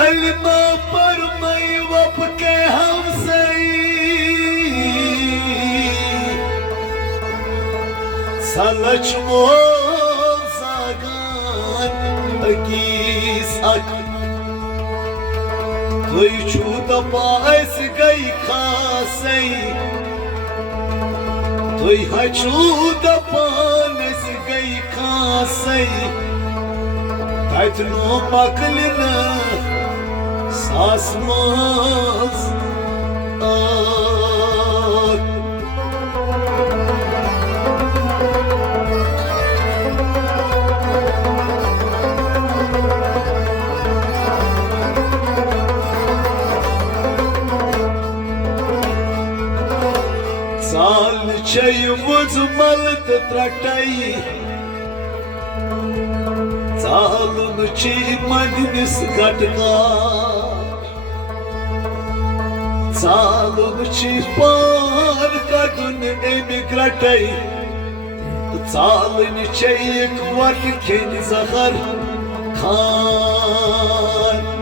अलमा पर मई वप के हम सलच मो जागान अकीस अक तुई छू दपास गई खासई तुई हचू दपानस गई खासई तजनो पकलना सासमास साल चय मुजमल त्रटई सालुन ची मदनिस गटका सालुन ची पार कदुन एमिग्रटई सालन चयक वट खेन जहर खान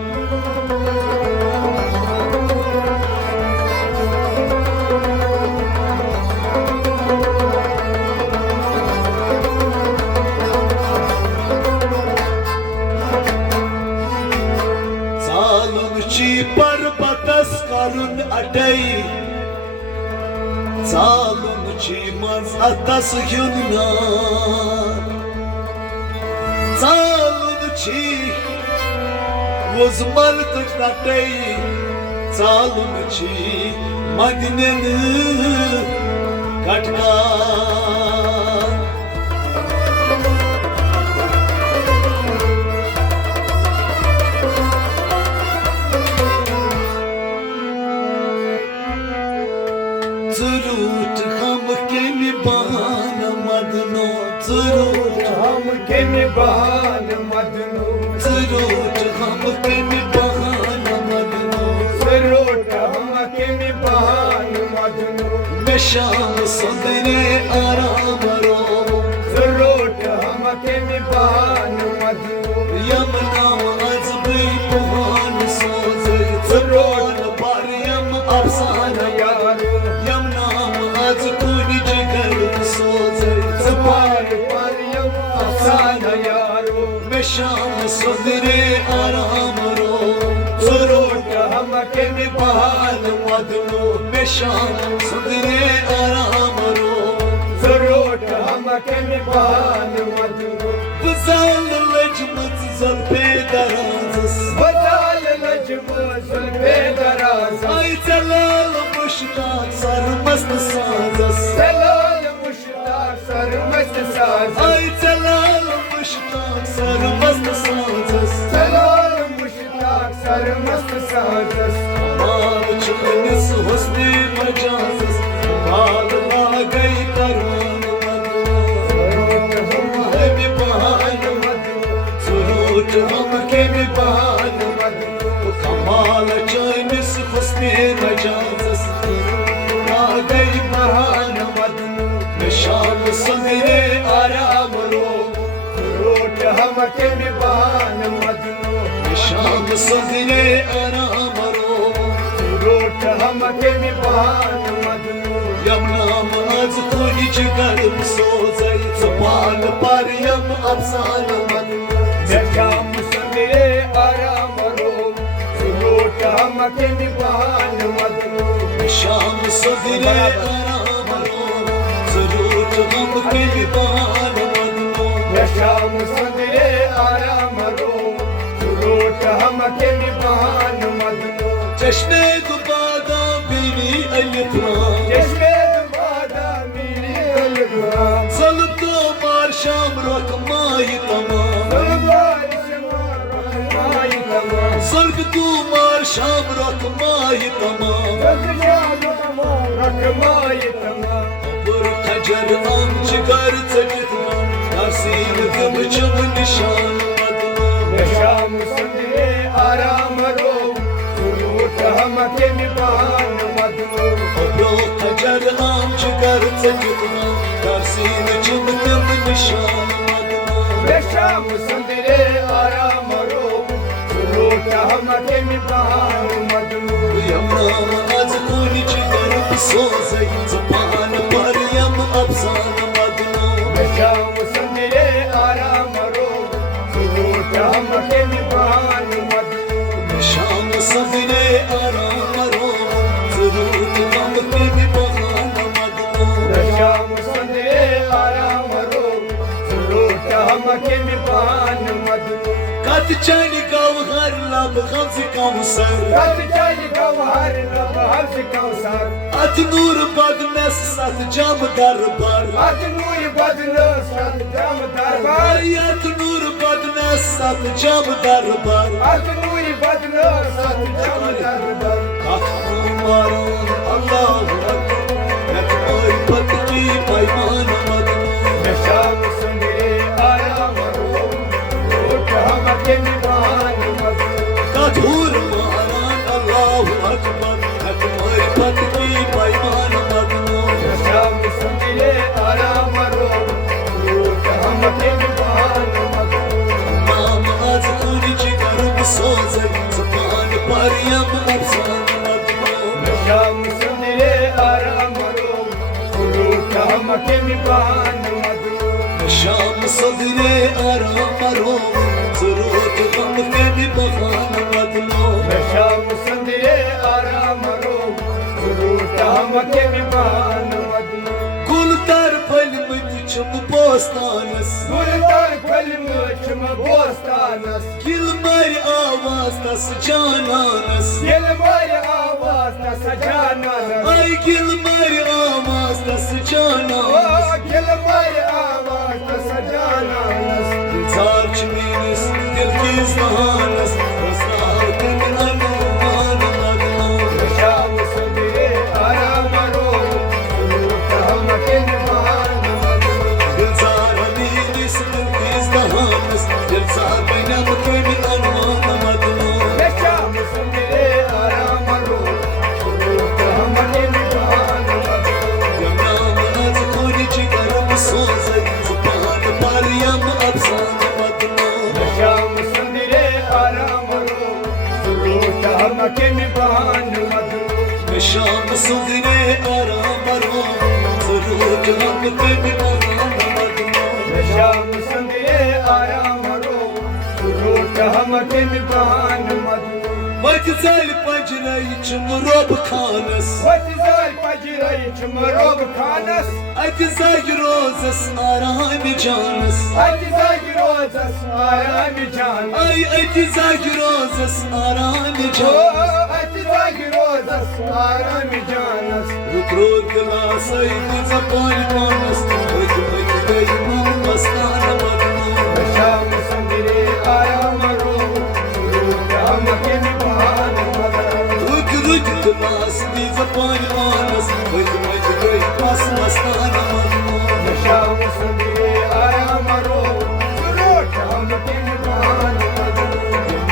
पर्वतस करुन अटई सालुन ची मज अतस युना सालुन ची वजमल तटई सालुन ची मदनन कटका जरूर हम के निबान मदनो जरूर हम के निबान मदनो जरूर हम के निबान मदनो जरूर हम के निबान मदनो मैं शाम सुंदरे आराम रो जरूर हम के निबान मदनो यमुना अजबी पुहान सोजे जरूर पर यम अफसान यारो आज कुनी जिगर सोजे जबान पर यम अफसान यारो मैं शाम सुंदरे आराम रो जरूर हम के निबान मदनो मैं शाम सुंदरे आराम रो जरूर हम के निबान मदनो बजाल लजमत ज़ल्फ़े दराज़स बजाल लजमत ज़ल्फ़े दराज़स आई जलाल मुश्ताक सरमस्त साज़स जलाल मुश्ताक सरमस्त साज़स आई जलाल मुश्ताक सरमस्त साज़स जलाल मुश्ताक सरमस्त साज़स बाल चुनिस हुस्ने मजाज़स बाल ला गई करवान मदनो हमें बहान मदनो सुरूट हम के निबान मदनो कमाल चुनिस हुस्ने मजाज़स ला गई बहान मदनो मैं शाम सुंदरे आराम रो रोट हम के निबान मदनो शाम सुंदरे आराम रो रोट हम के निबान मदनो यमुना मज खुनी जिगर सोजे जुबान पर यम अफसान मदनो शाम सुंदरे आराम रो रोट हम के निबान मदनो शाम सुंदरे आराम रो जरूर हम के निबान मदनो शाम सुंदरे आराम रो रोट हम के निबान मदनो चश्मे दुबादा बीनी अलिफ्राम चश्मे दुबादा मेरी अलगुराम ज़ल्फ़ तो मार शाम रकमाई तमाम ज़ल्फ़ तो मार शाम रकमाई तमाम अबर खजर आम जिगर चलितना नसीब गम चम निशान मदनो शाम सुंदरे आराम रो रोट हम के निबान मदनो अबर खजर आम जिगर चलितना नसीब चम निशान मदनो शाम सुंदरे आराम रो रोट हम के मिबान मदनू Yamam az kuni chigar sozai Zupan pariyam afsan madno शाम संदरे आराम रो सुरूट हम के मिबान मदनू Sham sabine aram ro Zurut gam ke bhi bahan madno शाम संदरे आराम रो सुरूट हम के मिबान मदनू Kat chani gav har lab ghamz kausar रत जाई गवार लब हंस Kausar At nur badnes sat jam darbar अत नूर बदल सत जम दरबार At nur badnes sat jam darbar अत नूर बदल सत जम दरबार Kahmaran Allahu Akbar Yak ay patki payman madno शाम संदरे आराम रो सुरूट हम के मिबान मदनू Kathur maran Allahu Akbar Yak ay patki payman madno शाम संदरे आराम रो सुरूट हम के मिबान मदनू Naam az kuni chigarum sozai Zupan pariyam afsan madno शाम संदरे आराम रो सुरूट हम के मिबान मदनू Sham sadine aram ro Zurut gam ke bhi bahan madno शाम संदरे आराम रो सुरूट हम के मिबान मदनू Gultar palmit chum bostanas गुलदार फल मुझम बोस्तानस Gilmar avaz tas jananas दिल मारे आवाज न सजाना Ay gilmar avaz tas jananas दिल मारे आवाज न सजाना Dilzar chminis dil ki zahanas Rasrahat min anuman madno शाम सुबह आराम रो सुरूट हम के निभान Dilzar aminis dil ki zahanas Dilzar binam ke min anuman madno शाम सुबह आराम रो सुरूट हम के निभान Yamam az kuni chigarum sozai Zupan pariyam afsan madno शाम सुबह आराम रो सुरूट हम के निभान Sham sudine aram ro Zurut gam ke bhi bahan madno शाम संदरे आराम रो सुरूट हम के निभान मदनू Vajzal pajrai chum rob khanas वतज़ाल पजरई चमरोब खानस Ajzag rozas aram janas अजज़ाग रोज़स आराम जान Ay ajzag rozas aram ओ janas अजज़ाग रोज़स आराम जानस Rukrod glas ay zapal manas Vajzal mastan madno शाम संदरे आराम रो सुरूट हम के निभान मदनू Rukrod glas di zapal manas Vajzal mastan madno शाम संदरे आराम रो सुरूट हम के निभान मदनू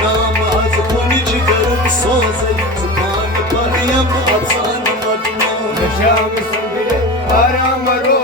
Naam az kuni chigarum sozai Zupan pariyam afsan madno शाम संदरे आराम रो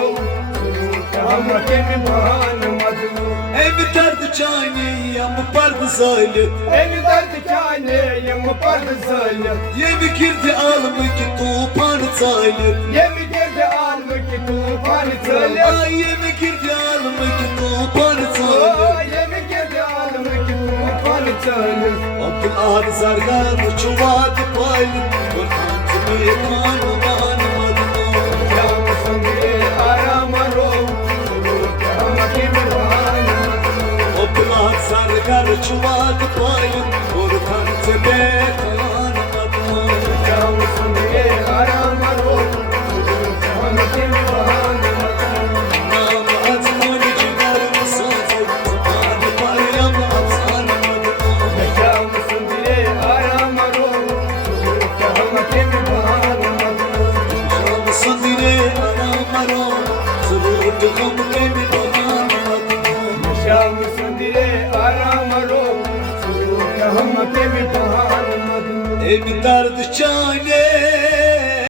सुरूट हम के निभान मदनू Ev derd chani yam pard zalit Ev dert kâne yem pard zalit Yem girdi almı ki tufan zalit Yem girdi almı ki tufan zalit Ay yem girdi almı ki tufan zalit Yem girdi almı ki tufan zalit Abdul ahad zargan çuvad paylit Kurkan tibi kanu man madno शाम संदरे आराम रो सुरूट हम के निभान Abdul ahad zargan çuvad paylit Kurkan tibi kanu madno शाम संदरे आराम रो सुरूट हम के निभान Naam az kuni chigarum sozai Zupan pariyam afsan madno शाम संदरे आराम रो सुरूट हम के निभान Sham sadine aram ro Zurut gam ke bhi bahan madno शाम संदरे आराम रो सुरूट हम के निभान Ev derd chane